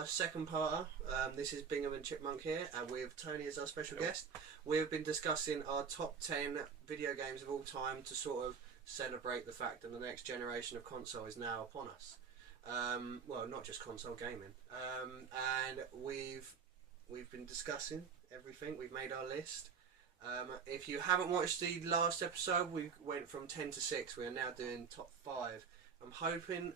our second parter. This is Bingham and Chipmunk here, and with Tony as our special guest. We have been discussing our top 10 video games of all time to sort of celebrate the fact that the next generation of console is now upon us. Well, not just console gaming. And we've been discussing everything. We've made our list. If you haven't watched the last episode, we went from 10 to 6. We are now doing top 5. I'm hoping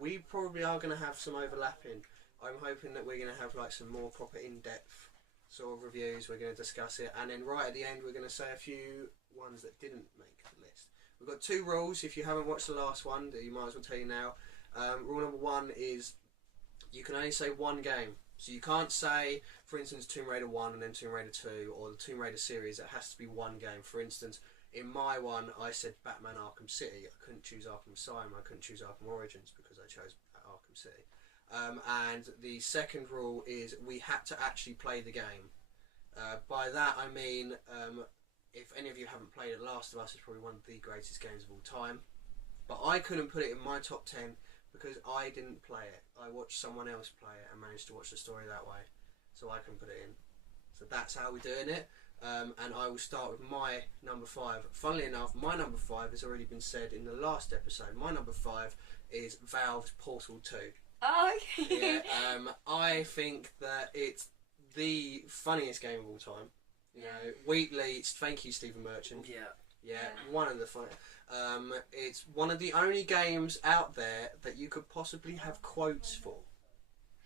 we probably are going to have some overlapping. I'm hoping that we're going to have like some more proper in-depth sort of reviews. We're going to discuss it, and then right at the end we're going to say a few ones that didn't make the list. We've got 2 rules. If you haven't watched the last one, that you might as well tell you now. Rule number 1 is you can only say one game. So you can't say, for instance, Tomb Raider 1 and then Tomb Raider 2 or the Tomb Raider series. It has to be one game. For instance, in my one, I said Batman Arkham City. I couldn't choose Arkham Asylum. I couldn't choose Arkham Origins because I chose Arkham City. And the second rule is we had to actually play the game. By that I mean, if any of you haven't played it, Last of Us is probably one of the greatest games of all time. But I couldn't put it in my top 10 because I didn't play it. I watched someone else play it and managed to watch the story that way. So I can put it in. So that's how we're doing it. And I will start with my number 5. Funnily enough, my number 5 has already been said in the last episode. My number 5 is Valve's Portal 2. Oh, okay. Yeah, I think that it's the funniest game of all time. You know, Wheatley, thank you, Stephen Merchant. Yeah, one of the fun. It's one of the only games out there that you could possibly have quotes for.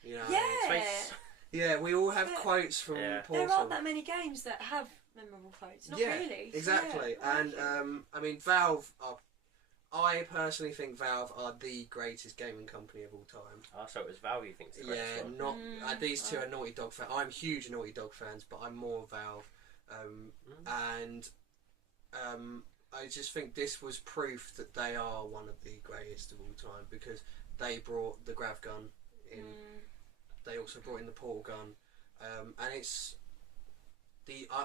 You know, yeah, we all have quotes from Portal. There aren't that many games that have memorable quotes. Not really. Exactly. Yeah, and I mean, Valve are. I personally think Valve are the greatest gaming company of all time. Oh, so it was Valve you think's the greatest one? Not these two are Naughty Dog fans. I'm huge Naughty Dog fans, but I'm more Valve. And I just think this was proof that they are one of the greatest of all time because they brought the grav gun in. They also brought in the portal gun, and it's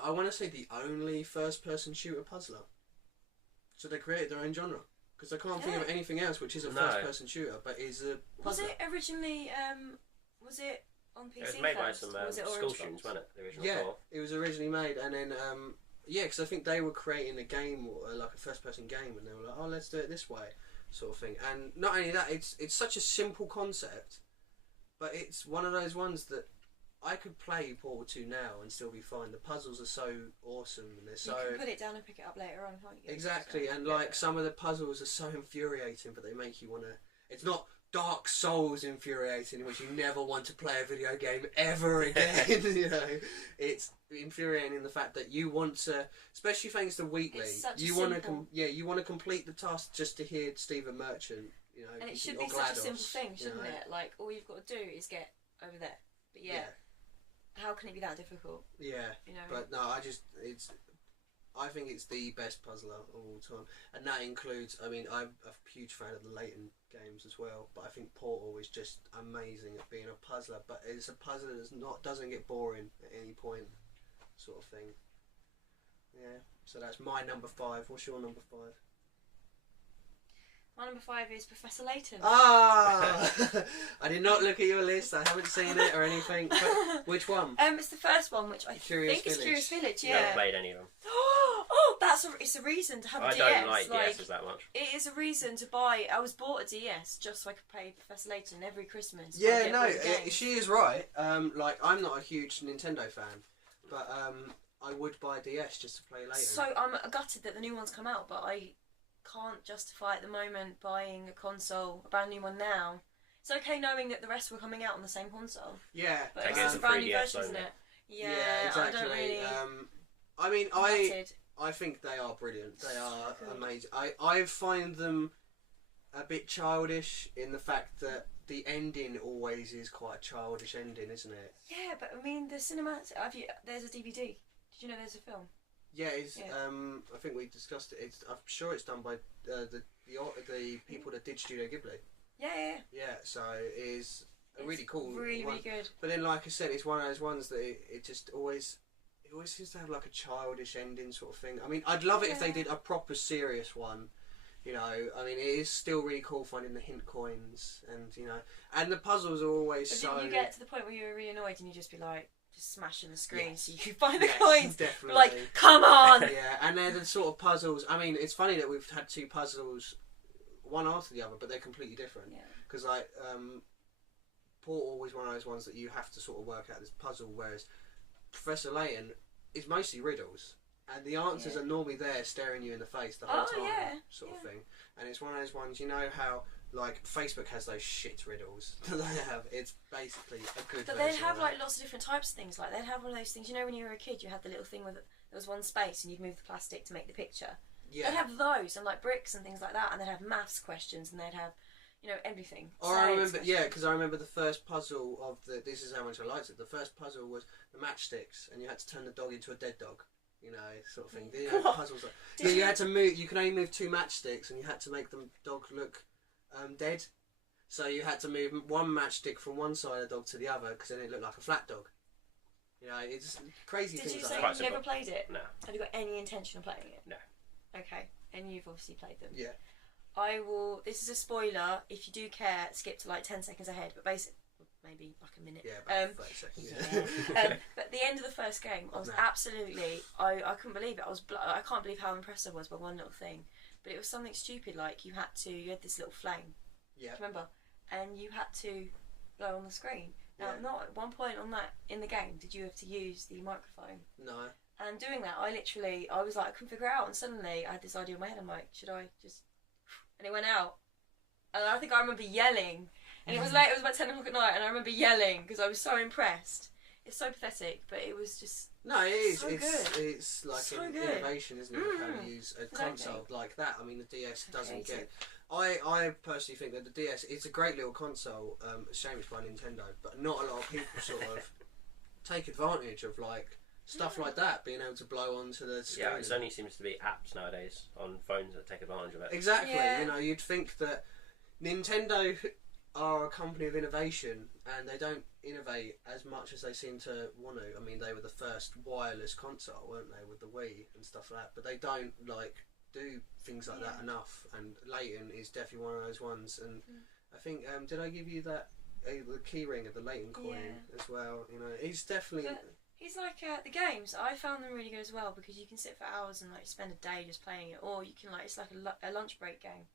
I want to say the only first-person shooter puzzler. So they created their own genre because I can't think of anything else which is a first-person shooter, but is a puzzler. Was it originally? Was it on PC? It was made by first, some was it school students, wasn't it? The original core? It was originally made, and then because I think they were creating a game, like a first-person game, and they were like, "Oh, let's do it this way," sort of thing. And not only that, it's such a simple concept, but it's one of those ones that I could play Portal 2 now and still be fine. The puzzles are so awesome, and they're so. You can put it down and pick it up later on, can't you? Exactly, and like some of the puzzles are so infuriating, but they make you want to. It's not Dark Souls infuriating, in which you never want to play a video game ever again. You know, it's infuriating in the fact that you want to, especially thanks to Wheatley, you want to, you want to complete the task just to hear Stephen Merchant. You know, and it should be such a simple thing, shouldn't it? Like all you've got to do is get over there. But how can it be that difficult? Yeah, you know. But no, I think it's the best puzzler of all time, and that includes. I mean, I'm a huge fan of the Layton games as well, but I think Portal is just amazing at being a puzzler. But it's a puzzler that doesn't get boring at any point, sort of thing. Yeah. So that's my number 5. What's your number 5? My number 5 is Professor Layton. Ah! I did not look at your list. I haven't seen it or anything. But which one? It's the first one, which I think is Curious Village. Yeah. I haven't played any of them. It's a reason to have a I DS. don't like DSs that much. It is a reason to buy. I was bought a DS just so I could play Professor Layton every Christmas. Yeah, no, she is right. Like I'm not a huge Nintendo fan, but I would buy a DS just to play Layton. So I'm gutted that the new one's come out, but I can't justify at the moment buying a brand new one now. It's okay knowing that the rest were coming out on the same console. Yeah, but it's a brand new version, isn't it? Yeah, exactly. I don't really. I mean, I think they are brilliant. They are amazing. I find them a bit childish in the fact that the ending always is quite a childish ending, isn't it? Yeah, but I mean the cinematic. There's a DVD. Did you know there's a film? Yeah, I think we discussed it. I'm sure it's done by the people that did Studio Ghibli. Yeah. So it's really cool. Really good. But then, like I said, it's one of those ones that it just always seems to have like a childish ending sort of thing. I mean, I'd love it if they did a proper serious one. You know, I mean, it is still really cool finding the hint coins, and you know, and the puzzles are always but so. Didn't you get to the point where you were really annoyed and you just be like, just smashing the screen Yes. so you could find the Yes, coins? definitely. Like, come on! Yeah, and they're the sort of puzzles. I mean, it's funny that we've had two puzzles, one after the other, but they're completely different. Yeah. Because like, Portal was one of those ones that you have to sort of work out this puzzle, whereas Professor Layton is mostly riddles. And the answers are normally there staring you in the face the whole time, sort of thing. And it's one of those ones, you know how, like, Facebook has those shit riddles that they have. It's basically a good But they'd have, like, lots of different types of things. Like, they'd have one of those things, you know when you were a kid, you had the little thing with, there was one space and you'd move the plastic to make the picture. Yeah. They'd have those, and, like, bricks and things like that, and they'd have maths questions, and they'd have, you know, everything. Or I remember, because I remember the first puzzle of this is how much I liked it. The first puzzle was the matchsticks, and you had to turn the dog into a dead dog. You know, sort of thing. You know, puzzles like, you had to move. You can only move 2 matchsticks, and you had to make the dog look dead. So you had to move one matchstick from one side of the dog to the other, because then it looked like a flat dog. You know, it's crazy things Did you like say that. you've never played it? No. Have you got any intention of playing it? No. Okay, and you've obviously played them. Yeah. I will. This is a spoiler. If you do care, skip to like 10 seconds ahead. But basically, maybe like a minute. Yeah, about 30 seconds. Yeah. But at the end of the first game, I was absolutely. I couldn't believe it. I can't believe how impressed I was by one little thing. But it was something stupid, like you had this little flame. Yeah. Do you remember? And you had to blow on the screen. Now, Yeah. not at one point on that in the game did you have to use the microphone. No. And doing that, I was like, I couldn't figure it out. And suddenly, I had this idea in my head. I'm like, should I just? And it went out. And I think I remember yelling. And it was late. It was about 10 o'clock at night, and I remember yelling because I was so impressed. It's so pathetic, but it was just. No, it is. So It's like so an good. innovation, isn't it? How to use a console like that. I mean, the DS doesn't get. I personally think that the DS, it's a great little console. Shame it's by Nintendo, but not a lot of people sort of take advantage of like stuff like that, being able to blow onto the screen. Yeah, it only seems to be apps nowadays on phones that take advantage of it. Exactly. Yeah. You know, you'd think that Nintendo are a company of innovation, and they don't innovate as much as they seem to want to. I mean, they were the first wireless console, weren't they, with the Wii and stuff like that? But they don't like do things like that enough. And Layton is definitely one of those ones. And I think, did I give you that the key ring of the Layton coin as well? You know, he's definitely. But he's like the games. I found them really good as well because you can sit for hours and like spend a day just playing it, or you can like it's like a lunch break game.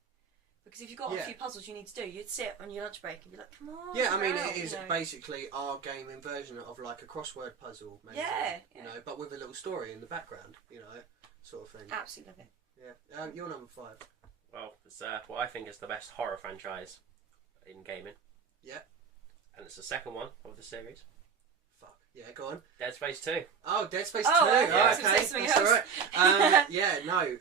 Because if you've got a few puzzles you need to do, you'd sit on your lunch break and be like, "Come on!" Yeah, I mean, out, it is basically our gaming version of like a crossword puzzle, maybe. Yeah, you know, but with a little story in the background, you know, sort of thing. Absolutely love it. Yeah, you're number 5. Well, it's what I think is the best horror franchise in gaming. Yeah. And it's the second one of the series. Fuck. Yeah, go on. Dead Space 2. Oh, Dead Space 2. I Oh, was gonna say okay, something that's else. alright. Yeah, no,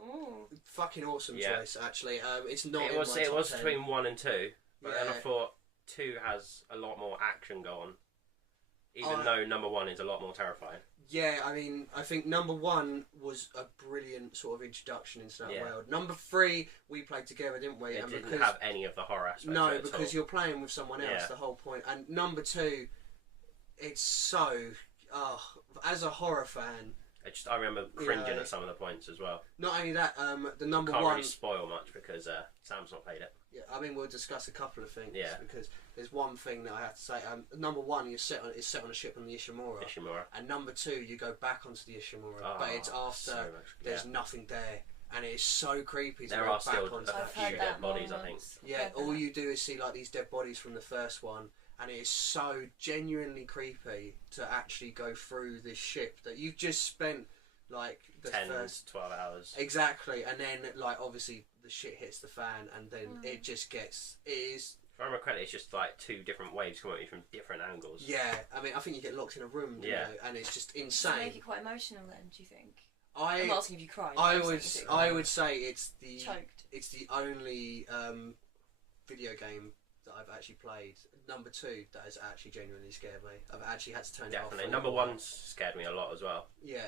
Ooh. fucking awesome choice. Actually, it's not. It in was my top 10. between 1 and 2, but then I Yeah. thought 2 has a lot more action going, even though number 1 is a lot more terrifying. Yeah, I mean, I think number 1 was a brilliant sort of introduction into that world. Number 3, we played together, didn't we? It and didn't have any of the horror aspects. No, of it at because all. you're playing with someone else. The whole point. And number 2, it's so. As a horror fan. I remember cringing at some of the points as well. Not only that, the number Can't 1. really spoil much because Sam's not played it. Yeah, I mean, we'll discuss a couple of things. Yeah. Because there's one thing that I have to say. Number 1, is set on a ship on the Ishimura. And number 2, you go back onto the Ishimura, but it's after there's nothing there. And it is so creepy to there go are back still onto a that few ship. dead bodies, I think. Yeah, all you do is see like these dead bodies from the first one, and it is so genuinely creepy to actually go through this ship that you've just spent like the 10 first 12 hours. Exactly, and then like obviously the shit hits the fan, and then it just gets If I remember correctly, it's just like 2 different waves coming at you from different angles. Yeah, I mean, I think you get locked in a room, you know, and it's just insane. Does it make it quite emotional then? Do you think? I'm not asking if you cried. I would say it's choked. It's the only video game that I've actually played. Number 2 that has actually genuinely scared me. I've actually had to turn it off. Definitely. Number 1 scared me a lot as well. Yeah.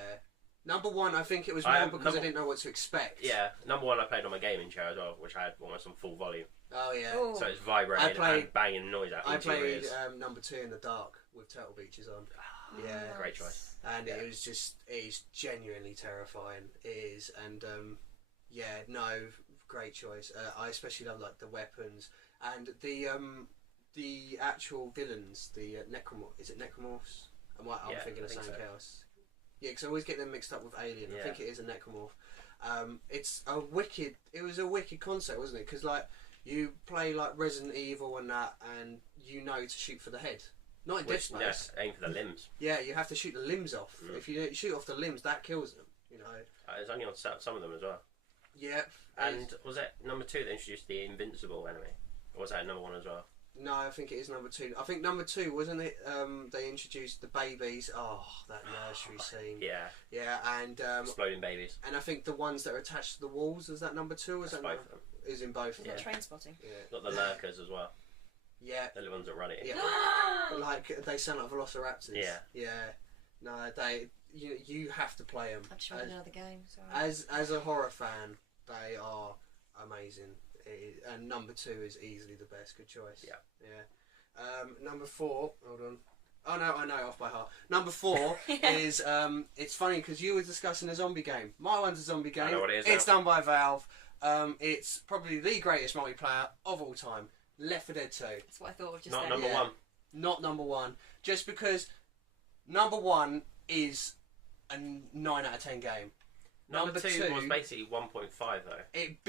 Number 1, I think it was more because I didn't know what to expect. Yeah. Number 1 I played on my gaming chair as well, which I had almost on full volume. Oh yeah. Ooh. So it's vibrating and banging noise out I into your played ears. number 2 in the dark with Turtle Beaches on. Yeah. Great choice. And it was just, it is genuinely terrifying. It is. And yeah, no, great choice. I especially love like the weapons and the actual villains. The necromorph. Is it necromorphs? I'm thinking of something else. Yeah, because I always get them mixed up with Alien. I think it is a necromorph. It was a wicked concept, wasn't it? Because like you play like Resident Evil and that, and you know to shoot for the head. Not in Dead Space. Yeah, aim for the limbs. Yeah, you have to shoot the limbs off. If you shoot off the limbs, that kills them. You know. It's only on some of them as well. Yep. And was it number 2 that introduced the invincible enemy, or was that number 1 as well? No, I think it is number 2. I think number 2, wasn't it? They introduced the babies. Oh, that nursery scene. Yeah. Yeah, and exploding babies. And I think the ones that are attached to the walls, is that number 2? Or is that both of them? Is in both. Is that Train Spotting? Yeah. Got the lurkers as well. Yeah. The little ones that run it. Yeah. Like they sound like velociraptors. Yeah. Yeah. No, you have to play them. I've tried another game. Sorry. As a horror fan, they are amazing. And number 2 is easily the best. Good choice. Yeah. Yeah. Number 4. Hold on. Oh no, I know off by heart. Number 4 is it's funny because you were discussing a zombie game. My one's a zombie game. I know what it is. It's done by Valve. It's probably the greatest multiplayer of all time. Left 4 Dead 2. That's what I thought of just Not then. number 1. Not number 1. Just because number 1 is a 9 out of 10 game. Number 2 was basically 1.5 though. It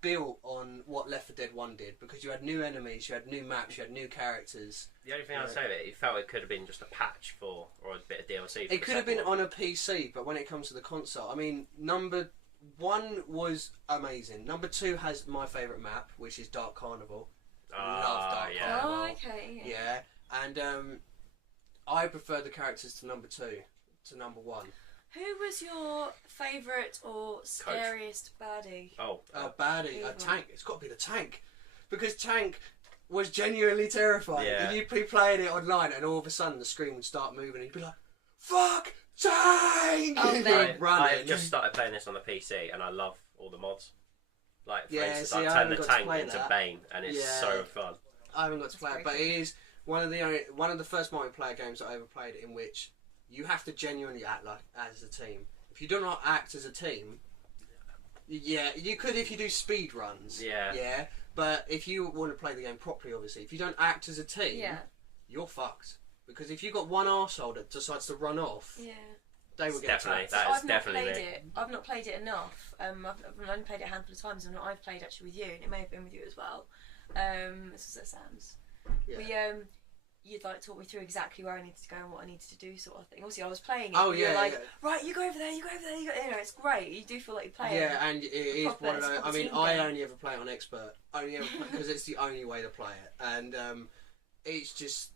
built on what Left 4 Dead 1 did, because you had new enemies, you had new maps, you had new characters. The only thing I'd say that it felt it could have been just a patch or a bit of DLC. It could have been on a PC, but when it comes to the console, I mean, number 1 was amazing. Number 2 has my favourite map, which is Dark Carnival. I love Dark Carnival. Oh, okay. Yeah, and I prefer the characters to number 2 to number 1. Who was your favourite or scariest baddie? Baddie, a tank. It's got to be the tank, because Tank was genuinely terrifying. Yeah. You'd be playing it online, and all of a sudden the screen would start moving, and you'd be like, "Fuck Tank!" I've just started playing this on the PC, and I love all the mods. Like, for instance, I turned the tank into Bane, and it's so fun. I haven't got to play it, but it is one of the first multiplayer games that I ever played in which you have to genuinely act like as a team. If you do not act as a team, you could if you do speed runs. Yeah. But if you want to play the game properly, obviously, if you don't act as a team, you're fucked. Because if you've got one arsehole that decides to run off, they will get attacked. I've not played it enough. I've only played it a handful of times, and I've played actually with you, and it may have been with you as well. This was at Sam's. Yeah. You'd like talk me through exactly where I needed to go and what I needed to do, sort of thing. Obviously, I was playing it. You're like, right, you go over there, you go over there. You know, it's great. You do feel like you're playing. Yeah, and it is one of those. I mean, I only ever play it on expert. Because it's the only way to play it, and it's just,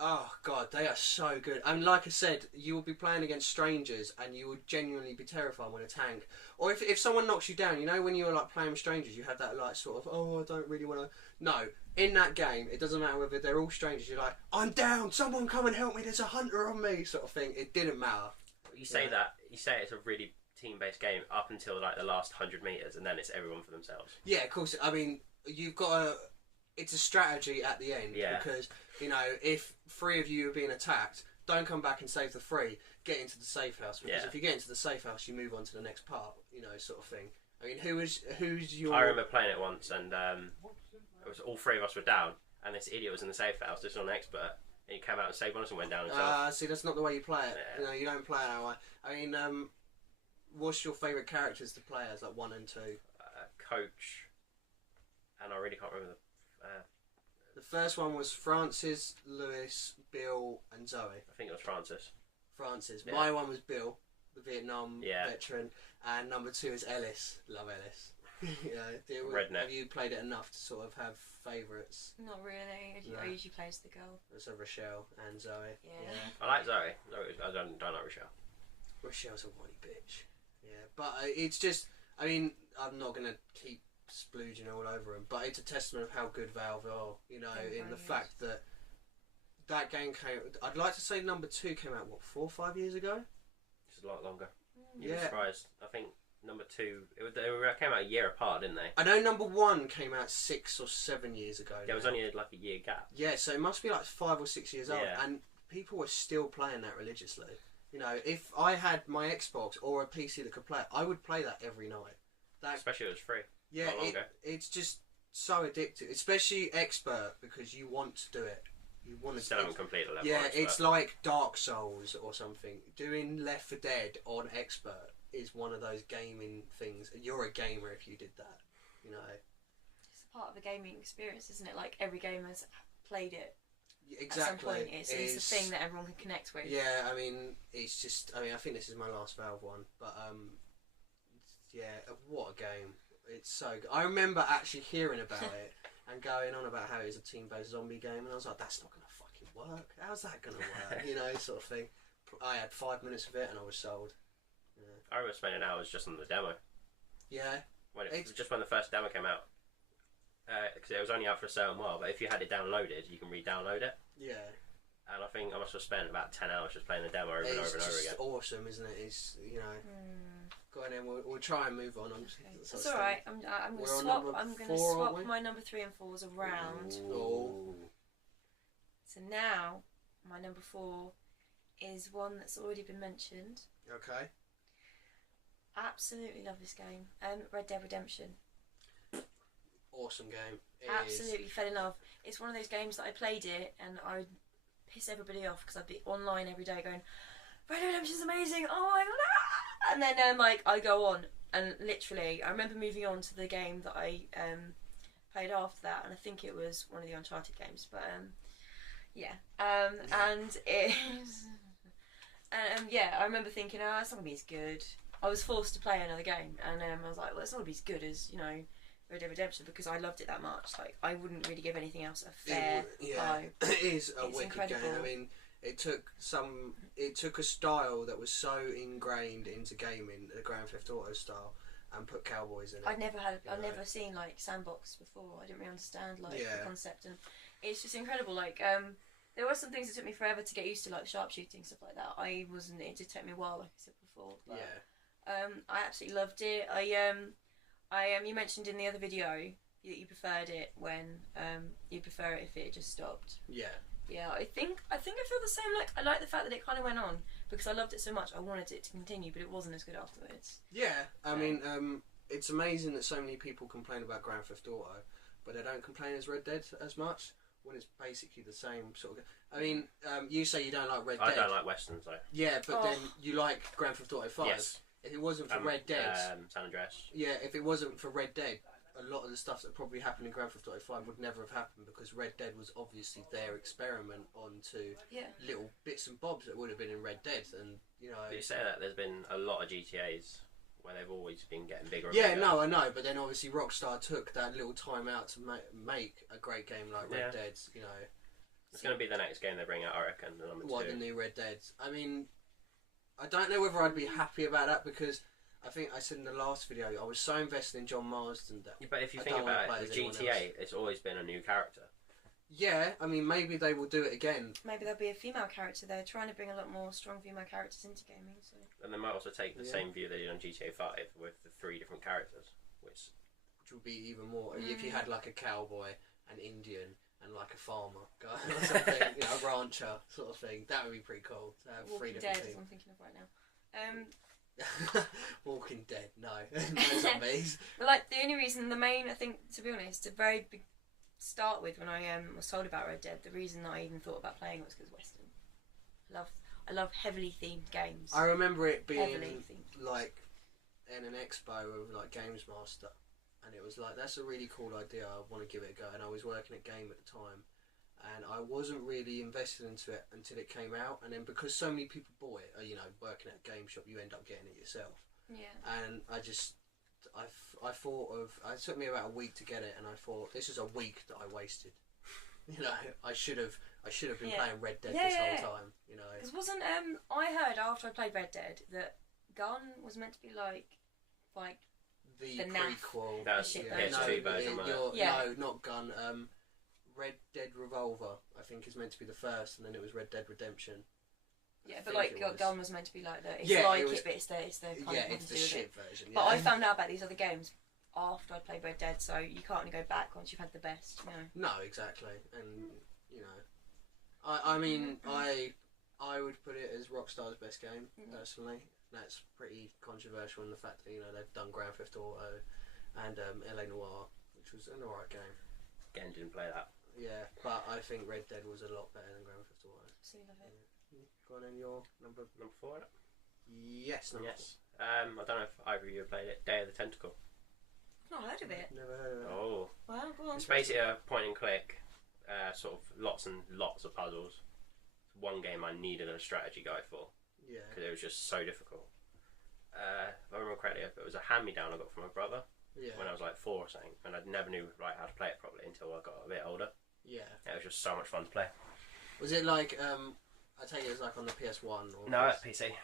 oh god, they are so good. And like I said, you will be playing against strangers, and you will genuinely be terrified when a tank, or if someone knocks you down. You know, when you're like playing with strangers, you have that like sort of, oh, I don't really want to. No. In that game, it doesn't matter whether they're all strangers. You're like, I'm down. Someone come and help me. There's a hunter on me, sort of thing. It didn't matter. You say that. You say it's a really team-based game up until like the last 100 meters, and then it's everyone for themselves. Yeah, of course. I mean, you've got it's a strategy at the end. Yeah. Because if 3 of you are being attacked, don't come back and save the 3. Get into the safe house, because if you get into the safe house, you move on to the next part. Sort of thing. I mean, who's your? I remember playing it once, and it was all 3 of us were down, and this idiot was in the safe house, just on expert, and he came out and saved one of us and went down himself. See, that's not the way you play it. Yeah. You don't play it that way. I mean, what's your favourite characters to play as, like 1 and 2? Coach, and I really can't remember the first one was Francis, Lewis, Bill, and Zoe. I think it was Francis. Yeah. My one was Bill, the Vietnam veteran, and number 2 is Ellis. Love Ellis. Redneck. Have you played it enough to sort of have favourites? Not really. I usually play as the girl. So Rochelle and Zoe. Yeah. I like Zoe. I don't like Rochelle. Rochelle's a whiny bitch. Yeah, but it's just. I mean, I'm not gonna keep splooging all over them, but it's a testament of how good Valve are. In the fact that game came. I'd like to say number 2 came out 4 or 5 years ago. It's a lot longer. You'd be surprised. I think number 2, they came out a year apart, didn't they? I know number 1 came out 6 or 7 years ago. Yeah, it was only like a year gap. Yeah, so it must be like 5 or 6 years old, and people were still playing that religiously. If I had my Xbox or a PC that could play it, I would play that every night. Especially it was free. Yeah, not long ago. It's just so addictive, especially expert, because you want to do it. You want to still haven't completed a level. Yeah, expert. it's like Dark Souls or something. Doing Left 4 Dead on expert is one of those gaming things. You're a gamer if you did that, you know. It's a part of the gaming experience, isn't it? Like every gamer's played it. Exactly. At some point, it's the thing that everyone can connect with. Yeah, I mean, it's just. I mean, I think this is my last Valve one, but yeah, what a game! It's so good. I remember actually hearing about it and going on about how it was a team-based zombie game, and I was like, that's not gonna fucking work. How's that gonna work? You know, sort of thing. I had 5 minutes of it, and I was sold. Yeah. I remember spending hours just on the demo. Yeah. Just when the first demo came out. Because it was only out for a certain while, but if you had it downloaded, you can re-download it. Yeah. And I think I must have spent about 10 hours just playing the demo over and over and over again. It's awesome, isn't it? It's, you know. Go on then, we'll try and move on. That's alright. I'm going to swap. I'm going to swap my number 3 and 4s around. Ooh. So now my number 4 is one that's already been mentioned. Okay. Absolutely love this game. Red Dead Redemption. Awesome game. Absolutely fell in love. It's one of those games that I played it and I would piss everybody off because I'd be online every day going, Red Dead Redemption's amazing. Oh my god! Ah! And then like I go on and literally I remember moving on to the game that I played after that, and I think it was one of the Uncharted games. But yeah, and it. Yeah, I remember thinking, oh, it's not gonna be as good. I was forced to play another game, and I was like, well, it's not gonna be as good as, you know, Red Dead Redemption, because I loved it that much. Like, I wouldn't really give anything else a fair go. It is a wicked incredible. game. I mean, it took a style that was so ingrained into gaming, the Grand Theft Auto style, and put cowboys in it. I'd never seen like sandbox before. I didn't really understand like the concept, and it's just incredible. Like, there were some things that took me forever to get used to, like sharpshooting, stuff like that. It did take me a while, like I said before. But, I absolutely loved it. You mentioned in the other video that you preferred it when you prefer it if it just stopped. Yeah. Yeah, I think I feel the same. Like, I like the fact that it kind of went on because I loved it so much. I wanted it to continue, but it wasn't as good afterwards. Yeah, I mean, it's amazing that so many people complain about Grand Theft Auto, but they don't complain as Red Dead as much when it's basically the same sort of. I mean, you say you don't like Red Dead. I don't like westerns though. Yeah, but then you like Grand Theft Auto 5. Yes. If it wasn't for Red Dead, San Andreas. Yeah, if it wasn't for Red Dead, a lot of the stuff that probably happened in Grand Theft Auto 5 would never have happened, because Red Dead was obviously their experiment onto little bits and bobs that would have been in Red Dead, and you know. But you say that there's been a lot of GTAs where they've always been getting bigger. And yeah, bigger. no, I know, but then obviously Rockstar took that little time out to make a great game like Red Dead. You know, it's going to be the next game they bring out, I reckon. The number 2. The new Red Dead. I mean, I don't know whether I'd be happy about that, because I think I said in the last video I was so invested in John Marsden that. Yeah, but if you think about it, with GTA, it's always been a new character. Yeah, I mean, maybe they will do it again. Maybe there'll be a female character. They're trying to bring a lot more strong female characters into gaming. So. And they might also take the same view they did on GTA 5 with the 3 different characters, which would be even more. If you had like a cowboy, an Indian, and like a farmer guy or something, you know, a rancher sort of thing, that would be pretty cool. To have Walking 3 different Dead things. is what I'm thinking of right now. Walking Dead, no, no zombies. But like the only reason, I think, to be honest, a very big start with when I was told about Red Dead, the reason that I even thought about playing it was because Western. I love heavily themed games. I remember it being themed. like in an expo with like Games Master, and it was like, that's a really cool idea, I want to give it a go. And I was working at Game at the time, and I wasn't really invested into it until it came out, and then because so many people bought it, you know, working at a game shop, you end up getting it yourself. Yeah. And I thought of, it took me about a week to get it, and I thought, this is a week that I wasted. You know, I should have been playing Red Dead this whole time. You know, because wasn't I heard after I played Red Dead that Gun was meant to be like the prequel. That's the PS2 version, No, not Gun. Red Dead Revolver, I think, is meant to be the first, and then it was Red Dead Redemption. Yeah, but like Gun was meant to be like that. It's but it's the kind of it's the shit version. Yeah. But I found out about these other games after I played Red Dead, so you can't really go back once you've had the best. You know. No, exactly, and you know, I mean, I would put it as Rockstar's best game personally. That's pretty controversial in the fact that, you know, they've done Grand Theft Auto, and LA Noire, which was an alright game. Again, didn't play that. Yeah, but I think Red Dead was a lot better than Grand Theft Auto. Absolutely love it. Yeah. Go on then, your number 4. Yes, number Yes. I don't know if either of you have played it. Day of the Tentacle. Not heard of it. Never heard of it. Oh. Wow, go on. It's basically a point and click, sort of lots and lots of puzzles. One game I needed a strategy guide for Yeah. because it was just so difficult. If I remember correctly, it was a hand-me-down I got from my brother Yeah. when I was like 4 or something, and I never knew how to play it properly until I got a bit older. Yeah. It was just so much fun to play. Was it like I take it as like on the PS1 or No, it's PC.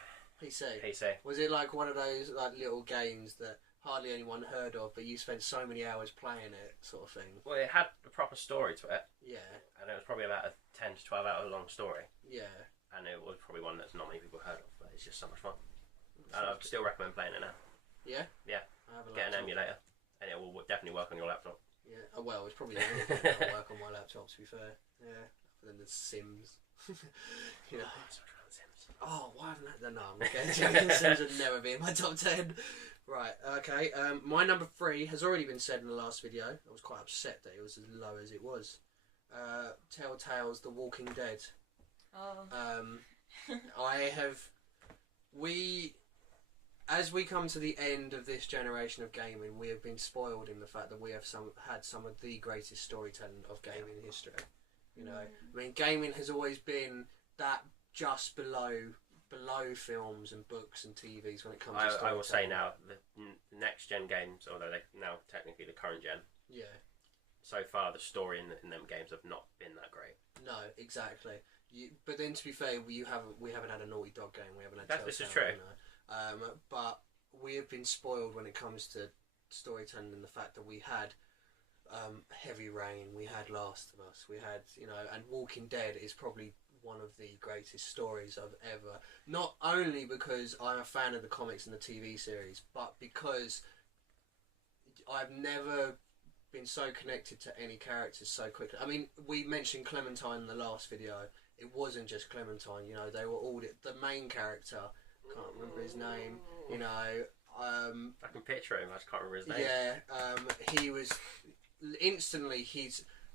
PC? PC. Was it like one of those like little games that hardly anyone heard of, but you spent so many hours playing it, sort of thing? Well, it had a proper story to it, Yeah. and it was probably about a 10 to 12 hour long story, Yeah. and it was probably one that's not many people heard of, but it's just so much fun. And I'd still recommend playing it now. Yeah. Yeah. I have a Get an laptop. emulator, and it will definitely work on your laptop. Yeah. Oh, well, it's probably the only thing that'll work on my laptop. To be fair. Yeah. Other than the Sims. You know. Oh, why haven't I? No, I'm okay. Sims would never be in my top 10. Right, okay. My number 3 has already been said in the last video. I was quite upset that it was as low as it was. Telltale's The Walking Dead. Oh. As we come to the end of this generation of gaming, we have been spoiled in the fact that we have had some of the greatest storytelling of gaming history. You know, I mean, gaming has always been that just below films and books and TVs when it comes to storytelling. I will say now, the next gen games, although they're now technically the current gen, yeah. So far the story in them games have not been that great. No, exactly. But then to be fair, we haven't had a Naughty Dog game. We haven't had. This is true. You know? But we have been spoiled when it comes to storytelling and the fact that we had Heavy Rain, we had Last of Us, we had, you know, and Walking Dead is probably one of the greatest stories I've ever. Not only because I'm a fan of the comics and the TV series, but because I've never been so connected to any characters so quickly. I mean, we mentioned Clementine in the last video. It wasn't just Clementine, you know, they were all the main character. Can't remember his name, you know. I can picture him, I just can't remember his name. Yeah, he was instantly.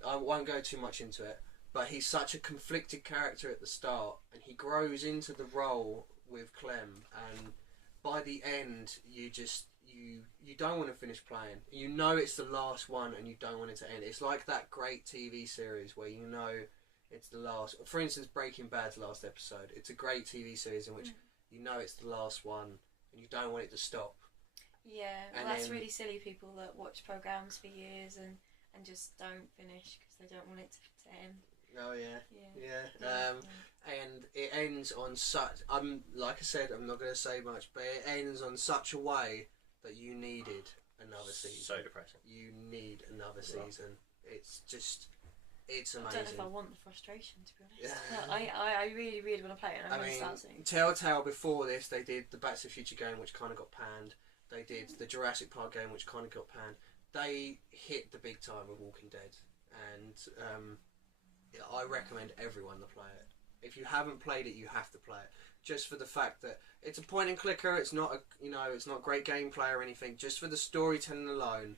I won't go too much into it, but he's such a conflicted character at the start, and he grows into the role with Clem, and by the end, you don't want to finish playing. You know it's the last one, and you don't want it to end. It's like that great TV series where you know it's the last. For instance, Breaking Bad's last episode. It's a great TV series in which you know it's the last one, and you don't want it to stop. Yeah, well, And that's then- really silly. People that watch programs for years and just don't finish because they don't want it to end. Oh yeah, Yeah. yeah. And it ends on such. Like I said, I'm not going to say much, but it ends on such a way that you needed another season. So depressing. You need another season. It's just, it's I amazing. don't know if I want the frustration, to be honest. Yeah. I really, really want to play it, and I'm I going to mean, start soon. Telltale before this, they did the Back to the Future game, which kind of got panned. They did the Jurassic Park game, which kind of got panned. They hit the big time with Walking Dead, and I recommend everyone to play it. If you haven't played it, you have to play it. Just for the fact that it's a point and clicker, it's not it's not great gameplay or anything. Just for the storytelling alone,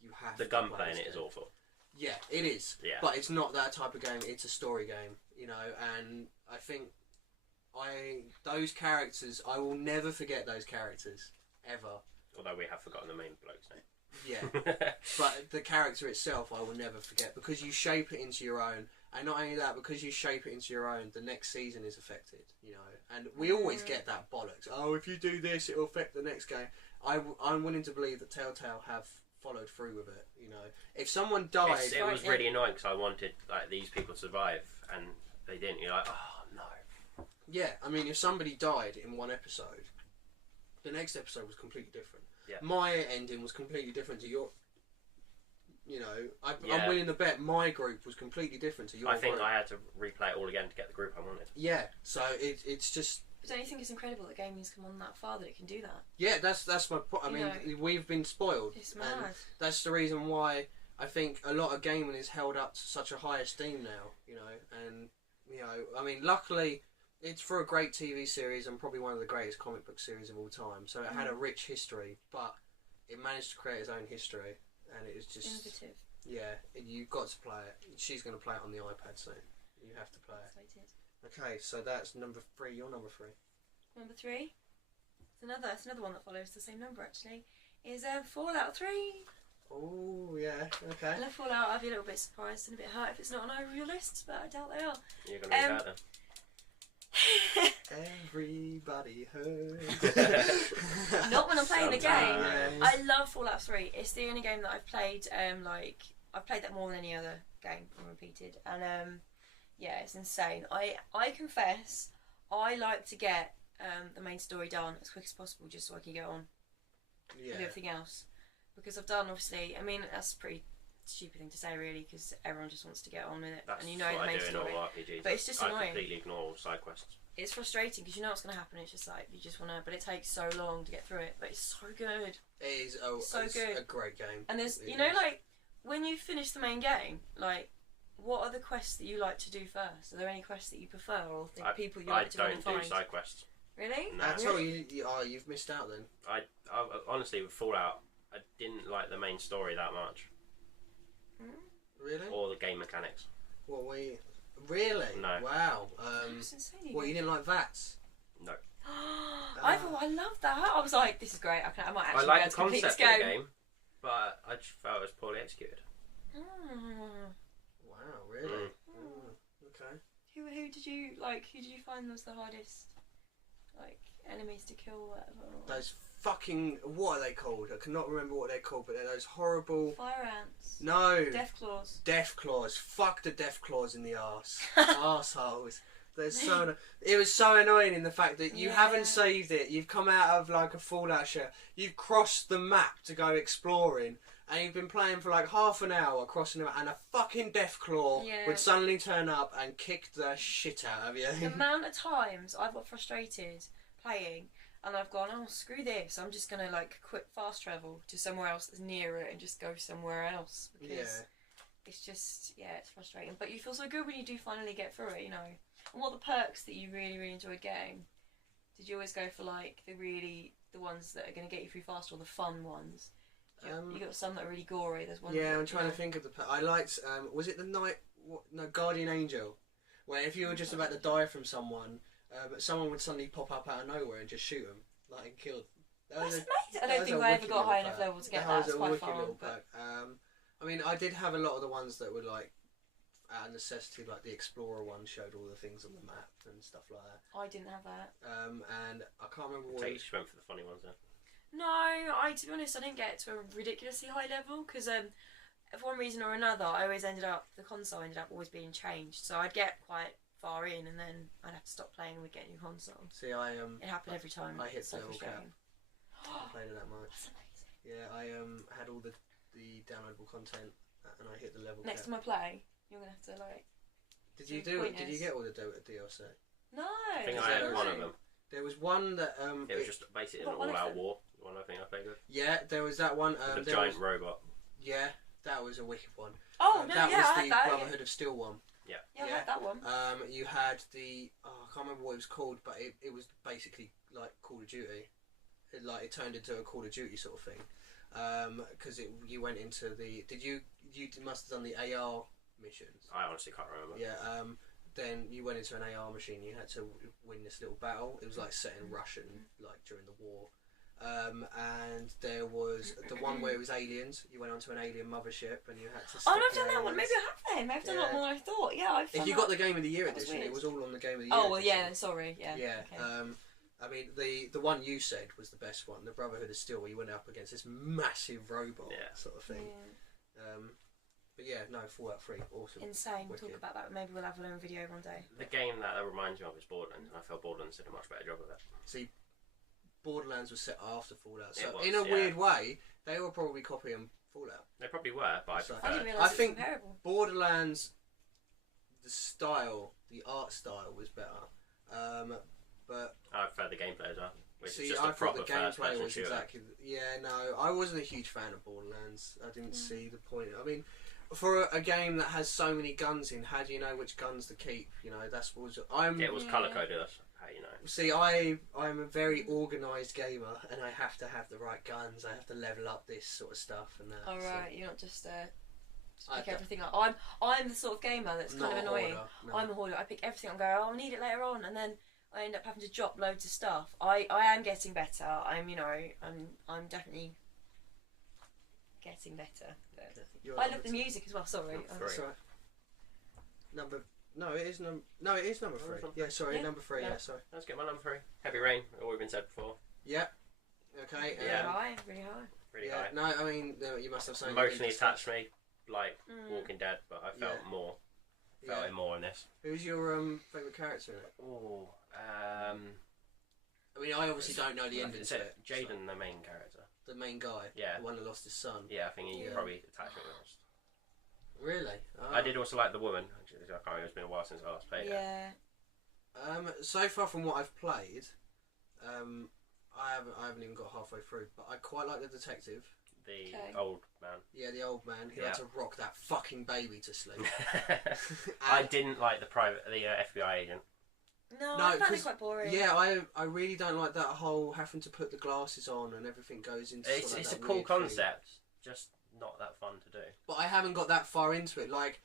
you have The to gunplay play in it this is game. awful. Yeah, it is. Yeah. But it's not that type of game. It's a story game, you know. And I think those characters, I will never forget those characters ever. Although we have forgotten the main bloke's name. Yeah. But the character itself, I will never forget because you shape it into your own. And not only that, because you shape it into your own, the next season is affected, you know. And we always get that bollocks. Oh, if you do this, it'll affect the next game. I'm willing to believe that Telltale have followed through with it, you know. If someone died... It was really annoying because I wanted these people to survive and they didn't. You're like, oh no. Yeah, I mean, if somebody died in one episode, the next episode was completely different. Yeah. My ending was completely different to your... You know, I'm Yeah. willing to bet my group was completely different to your I think group. I had to replay it all again to get the group I wanted. Yeah, so it's just... But don't you think it's incredible that gaming's come on that far that it can do that? Yeah, that's my point. I mean, we've been spoiled. It's mad. And that's the reason why I think a lot of gaming is held up to such a high esteem now, you know. And, you know, I mean, luckily, it's for a great TV series and probably one of the greatest comic book series of all time. So it had a rich history, but it managed to create its own history, and it is just innovative. Yeah, you've got to play it. She's going to play it on the iPad soon. You have to play it. Okay, so that's number 3. Your number 3. Number 3. It's another one that follows the same number actually. Is Fallout 3. Oh yeah, okay. I love Fallout. I'd be a little bit surprised and a bit hurt if it's not on over your list, but I doubt they are. You're going to be hurt then. Everybody hurts. Not when I'm playing the game. Sometimes. I love Fallout 3. It's the only game that I've played. I've played that more than any other game and repeated. And yeah, it's insane. I confess, I like to get the main story done as quick as possible, just so I can get on with everything else. Because I've done, obviously. I mean, that's a pretty stupid thing to say, really, because everyone just wants to get on with it, That's and you know what the main I do story. in all RPGs. But it's just annoying. I completely ignore all side quests. It's frustrating because you know what's going to happen. It's just like you just want to, but it takes so long to get through it. But it's so good. It is it's good. A great game. And there's, you know, like when you finish the main game, like what are the quests that you like to do first? Are there any quests that you prefer, or people you like to find? I don't do side quests. Really? No. That's all you've missed out then. I honestly, with Fallout, I didn't like the main story that much. Really? Or the game mechanics. Really? No. Wow. That's insane. Well, you didn't like VATS? No. I thought I loved that. I was like, this is great. I might actually I like be able the to complete concept this of the game. game, but I just felt it was poorly executed. Wow, really? Okay. Who did you like? Who did you find was the hardest, like, enemies to kill? Or whatever? Those fucking, what are they called? I cannot remember what they're called, but they're those horrible. Fire ants. No. Deathclaws. Deathclaws. Fuck the Deathclaws in the arse. Arseholes. It was so annoying in the fact that you haven't saved it. You've come out of like a Fallout shell. You've crossed the map to go exploring, and you've been playing for like half an hour crossing the map, and a fucking Deathclaw would suddenly turn up and kick the shit out of you. The amount of times I've got frustrated playing, and I've gone, oh screw this, I'm just gonna like quit fast travel to somewhere else that's near it and just go somewhere else, because it's just it's frustrating. But you feel so good when you do finally get through it, you know. And what are the perks that you really, really enjoyed getting? Did you always go for like the ones that are going to get you through fast, or the fun ones? You got some that are really gory. There's one. Yeah, I'm trying to think of the. I liked. Was it the Guardian Angel, where if you were just about to die from someone, but someone would suddenly pop up out of nowhere and just shoot them, like, and kill them. That's amazing. I don't think I ever got high enough level to get that. That's quite fun. I mean, I did have a lot of the ones that were like, out of necessity, like the Explorer one showed all the things on the map and stuff like that. I didn't have that. And I can't remember what. You just went for the funny ones then. No, to be honest, I didn't get to a ridiculously high level because for one reason or another, the console ended up always being changed. So I'd get quite far in, and then I'd have to stop playing and we'd get a new console. See, it happened every time. I hit the level cap. I played it that much. That's amazing. Yeah, I had all the downloadable content, and I hit the level Next cap. time I play, you're gonna have to like. Did you get all the DLC? No. I think I had one of them. There was one that it was just basically an all-out war. The one I think I played with. Yeah, there was that one. The giant robot. Yeah, that was a wicked one. Oh no! That yeah, was I had the that. Brotherhood of Steel one. Yeah. Yeah, I had that one. You had the I can't remember what it was called, but it was basically like Call of Duty. It turned into a Call of Duty sort of thing. Because you went into the. You must have done the AR missions. I honestly can't remember. Yeah. Then you went into an AR machine. You had to win this little battle. It was like set in Russian, like during the war. And there was the one where it was aliens. You went onto an alien mothership and you had to. Oh, no, I've done that one. Maybe I have then. Maybe I've done a lot more than I thought. Yeah, I've done If you got the Game of the Year edition, it was all on the Game of the Year. Oh well, yeah. Sorry, yeah. Yeah. Okay. I mean, the one you said was the best one, the Brotherhood of Steel, where you went up against this massive robot sort of thing. Yeah. But yeah, no, Fallout 3, awesome. Insane. We'll Wicked. talk about that. Maybe we'll have a own video one day. The game that reminds me of is Borderlands, and I felt Borderlands did a much better job of it. See, Borderlands was set after Fallout, so was, in a weird way, they were probably copying Fallout. They probably were, but I So- prefer. I didn't realise I it think was comparable. Borderlands, the art style was better. But I prefer the gameplay as well. Which see, is just I a thought proper the gameplay first-person was shooter. exactly. Yeah, no, I wasn't a huge fan of Borderlands. I didn't see the point. I mean, for a game that has so many guns in, how do you know which guns to keep? You know, that's what was. It was colour coded. That's how you know. See, I'm a very organised gamer, and I have to have the right guns. I have to level up this sort of stuff and that. All right, so. you're not just pick everything up. I'm the sort of gamer that's kind of annoying. No. I'm a hoarder. I pick everything up and go, oh, I'll need it later on, and then I end up having to drop loads of stuff. I am getting better. I'm definitely getting better. But I love the music as well. Sorry. That's right. It is number 3. Yeah, sorry, number 3. Yeah, sorry. Let's get my number 3. Heavy Rain. All we've been said before. Yeah. Okay. Really high. Really high. No, I mean you must have something. Emotionally attached me, like Walking Dead, but I felt more. Felt it more in this. Who's your favourite character in it? Oh, I mean, I obviously don't know the ending to it. Jaden, the main character. The main guy? Yeah. The one that lost his son? Yeah, I think he probably attacked me most. Really? Oh. I did also like the woman. Actually, I can't remember, it's been a while since I last played it. So far from what I've played, I haven't even got halfway through, but I quite like the detective. The old man. Yeah, the old man who had to rock that fucking baby to sleep. I didn't like the FBI agent. No, I found it quite boring. Yeah, I really don't like that whole having to put the glasses on and everything goes into. It's a cool concept, just not that fun to do. But I haven't got that far into it. Like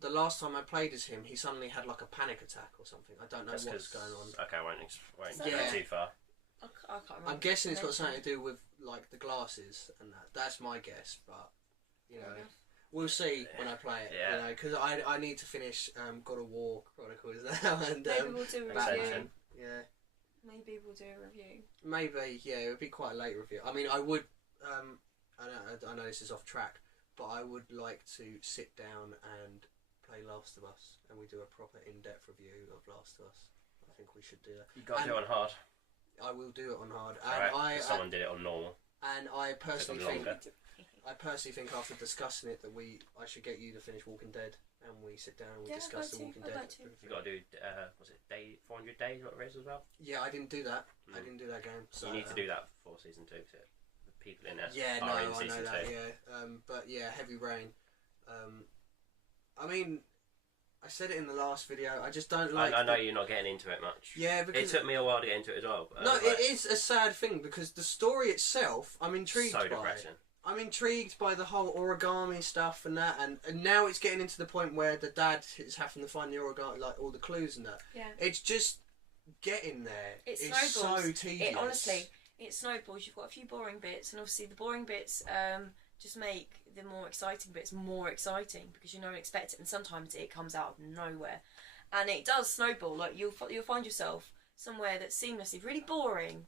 the last time I played as him, he suddenly had like a panic attack or something. I don't know what's going on. Okay, I won't go too far. I can't remember. I'm guessing it's got something to do with like the glasses and that. That's my guess, but you know. We'll see when I play it, you know, because I need to finish God of War Chronicles now, and maybe we'll do a review. Yeah. Maybe we'll do a review. Maybe, yeah, it would be quite a late review. I mean, I would. I know this is off track, but I would like to sit down and play Last of Us, and we do a proper in-depth review of Last of Us. I think we should do that. You got to do it on hard. I will do it on hard. And someone did it on normal. And I personally think after discussing it that I should get you to finish Walking Dead, and we sit down and we discuss the Walking Dead. You got to do 400 days what it is as well? Yeah, I didn't do that. I didn't do that game. So, you need to do that for season 2. The people in there I know that. 2. Yeah, but yeah, Heavy Rain. I mean, I said it in the last video. I just don't like. I know you're not getting into it much. Yeah, because it took me a while to get into it as well. But, it is a sad thing because the story itself, I'm intrigued by. So depressing. I'm intrigued by the whole origami stuff and that, and now it's getting into the point where the dad is having to find the origami, like all the clues and that. Yeah. It's just getting there. It's so tedious. It snowballs. You've got a few boring bits, and obviously the boring bits just make the more exciting bits more exciting because you don't expect it, and sometimes it comes out of nowhere, and it does snowball. Like you'll find yourself somewhere that's seamlessly really boring,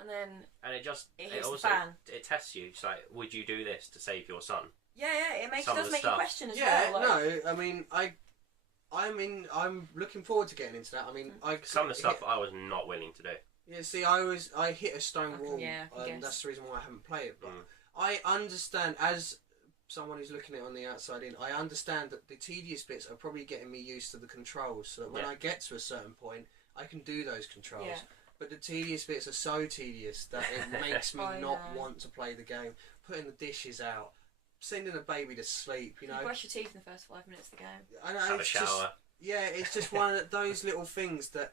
and then it hits the fan. It tests you. It's like, would you do this to save your son? Yeah, it does make you question as well. Yeah, no, I mean I'm looking forward to getting into that. I mean, some of the stuff I was not willing to do. Yeah, see, I hit a stone wall, and that's the reason why I haven't played it. But I understand, as someone who's looking at it on the outside in, I understand that the tedious bits are probably getting me used to the controls, so that when I get to a certain point, I can do those controls. Yeah. But the tedious bits are so tedious that it makes me not want to play the game. Putting the dishes out, sending a baby to sleep, you know. You brush your teeth in the first 5 minutes of the game. I know, have a shower. It's just one of those little things that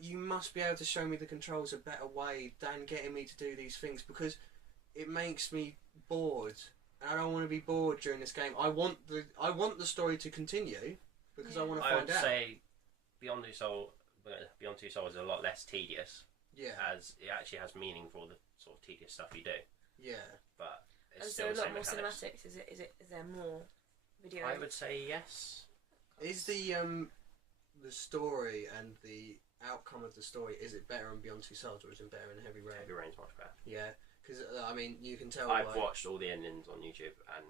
you must be able to show me the controls a better way than getting me to do these things, because it makes me bored. And I don't want to be bored during this game. I want the story to continue because I want to find out. I would say Beyond Two Souls is a lot less tedious. Yeah. As it actually has meaning for the sort of tedious stuff you do. Yeah. But it's is still there a the lot same more mechanics. cinematics? Is there more video? I would say yes. Is the story and the outcome of the story, is it better in Beyond Two Souls or is it better in Heavy Rain? Heavy Rain's much better. Yeah, because I mean you can tell. I've watched all the endings on YouTube and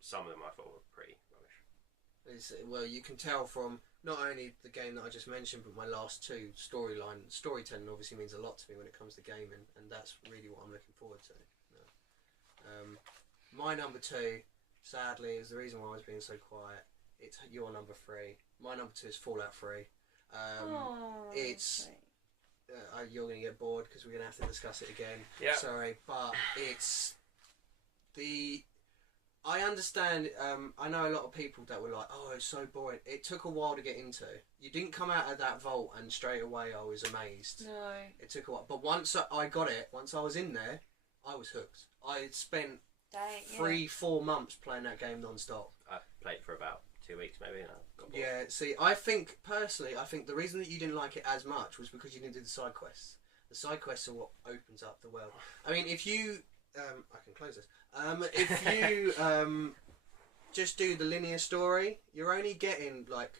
some of them I thought were pretty rubbish. Well, you can tell from not only the game that I just mentioned, but my last two storytelling obviously means a lot to me when it comes to gaming, and that's really what I'm looking forward to. My number 2, sadly, is the reason why I was being so quiet. It's your number 3. My number 2 is Fallout 3. It's you're going to get bored because we're going to have to discuss it again. Yeah. Sorry, but it's I understand. I know a lot of people that were like, "Oh, it's so boring." It took a while to get into. You didn't come out of that vault and straight away I was amazed. No. It took a while, but once I got it, once I was in there, I was hooked. I had spent 3-4 months playing that game non-stop. I played for about 2 weeks, maybe. And I got bored. Yeah. See, I think personally, the reason that you didn't like it as much was because you didn't do the side quests. The side quests are what opens up the world. I mean, if you, I can close this. If you just do the linear story, you're only getting like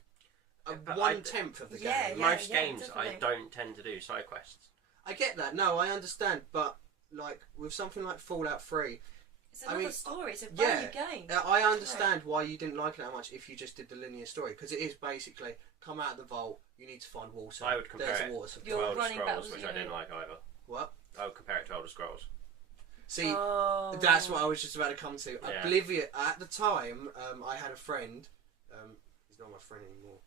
But 1/10 of the game. Most games, definitely. I don't tend to do side quests. I get that. No, I understand. But like with something like Fallout 3, It's another story. It's a brand new game. I understand why you didn't like it that much if you just did the linear story, because it is basically come out of the vault, you need to find water. I would compare There's it a water supply. to You're Elder running Scrolls, backwards, which you I know. didn't like either. What? I would compare it to Elder Scrolls. See, Oh. that's what I was just about to come to. Yeah. Oblivion. At the time, I had a friend. He's not my friend anymore.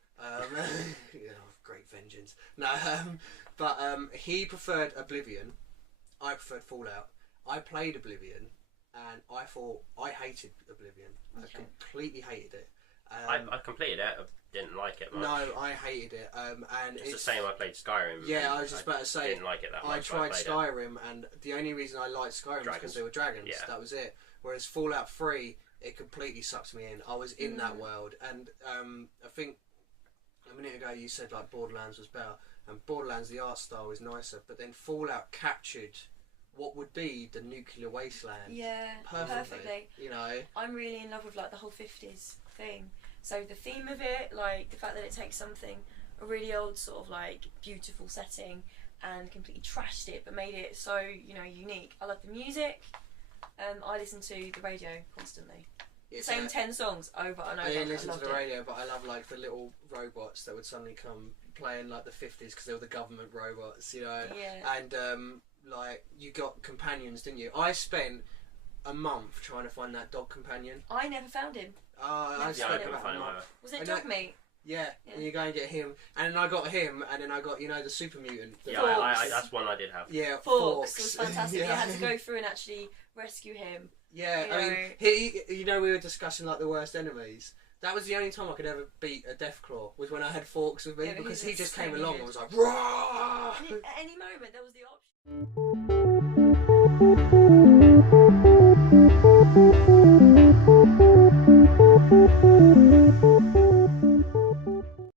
Yeah, great vengeance. No, but he preferred Oblivion. I preferred Fallout. I played Oblivion, and I thought I hated Oblivion. Okay. I completely hated it. I completed it. I didn't like it much. No, I hated it. And It's the same. I played Skyrim. Yeah, I was just about to say. Didn't like it that much. I tried played Skyrim, and the only reason I liked Skyrim was because there were dragons. Yeah. That was it. Whereas Fallout 3, it completely sucked me in. I was in that world, and I think a minute ago you said like Borderlands was better, and Borderlands the art style is nicer, but then Fallout captured what would be the nuclear wasteland. Yeah, perfectly. You know. I'm really in love with like the whole 50s thing. So the theme of it, like the fact that it takes something, a really old sort of like beautiful setting, and completely trashed it, but made it so, you know, unique. I love the music. I listen to the radio constantly. Same 10 songs over and over. I didn't listen I to the loved it. radio, but I love like the little robots that would suddenly come playing like the 50s because they were the government robots, you know. Yeah. And like you got companions, didn't you? I spent a month trying to find that dog companion. I never found him. I Yeah, spent I about couldn't a find him month. either. Was it I know- dog meat? Yeah, and you go and get him, and then I got him, and then I got, you know, the super mutant. The Yeah, Fox. that's one I did have. yeah, Fox was fantastic. Yeah. You had to go through and actually rescue him. Yeah, you I mean, know. you know, we were discussing like the worst enemies. That was the only time I could ever beat a Deathclaw, was when I had Forks with me, Yeah, but because he's he just so came along good. and was like, "Rah!" At any moment, there was the option.